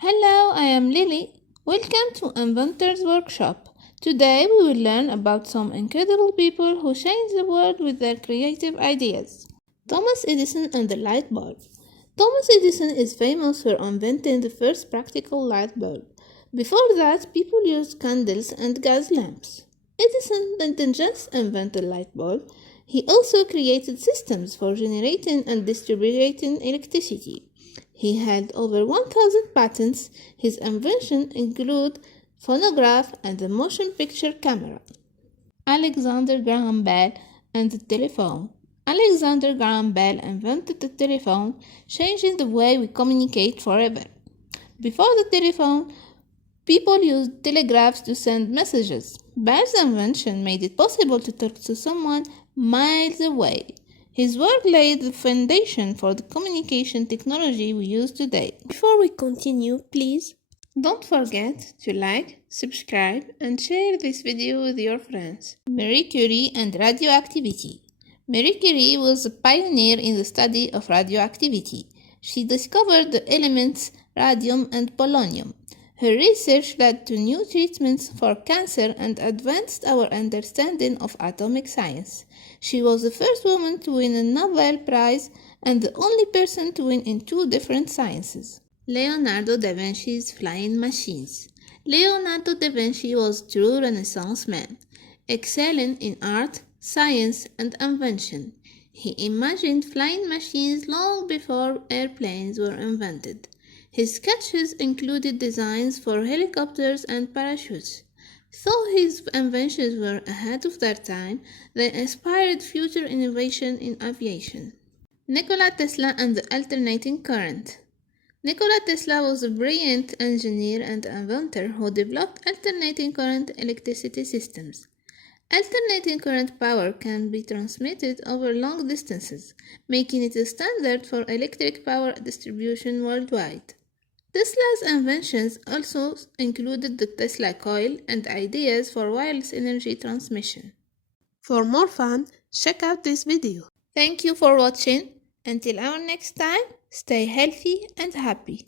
Hello, I am Lily. Welcome to Inventors Workshop. Today we will learn about some incredible people who changed the world with their creative ideas. Thomas Edison and the light bulb. Thomas Edison is famous for inventing the first practical light bulb. Before that, people used candles and gas lamps. Edison didn't just invent the light bulb, he also created systems for generating and distributing electricity. He had over 1,000 patents. His inventions include phonograph and the motion picture camera. Alexander Graham Bell and the telephone. Alexander Graham Bell invented the telephone, changing the way we communicate forever. Before the telephone, people used telegraphs to send messages. Bell's invention made it possible to talk to someone miles away. His work laid the foundation for the communication technology we use today. Before we continue, please don't forget to like, subscribe, and share this video with your friends. Marie Curie and radioactivity. Marie Curie was a pioneer in the study of radioactivity. She discovered the elements radium and polonium. Her research led to new treatments for cancer and advanced our understanding of atomic science. She was the first woman to win a Nobel Prize and the only person to win in two different sciences. Leonardo da Vinci's flying machines. Leonardo da Vinci was a true Renaissance man, excelling in art, science, and invention. He imagined flying machines long before airplanes were invented. His sketches included designs for helicopters and parachutes. Though his inventions were ahead of their time, they inspired future innovation in aviation. Nikola Tesla and the alternating current. Nikola Tesla was a brilliant engineer and inventor who developed alternating current electricity systems. Alternating current power can be transmitted over long distances, making it a standard for electric power distribution worldwide. Tesla's inventions also included the Tesla coil and ideas for wireless energy transmission. For more fun, check out this video. Thank you for watching. Until our next time, stay healthy and happy.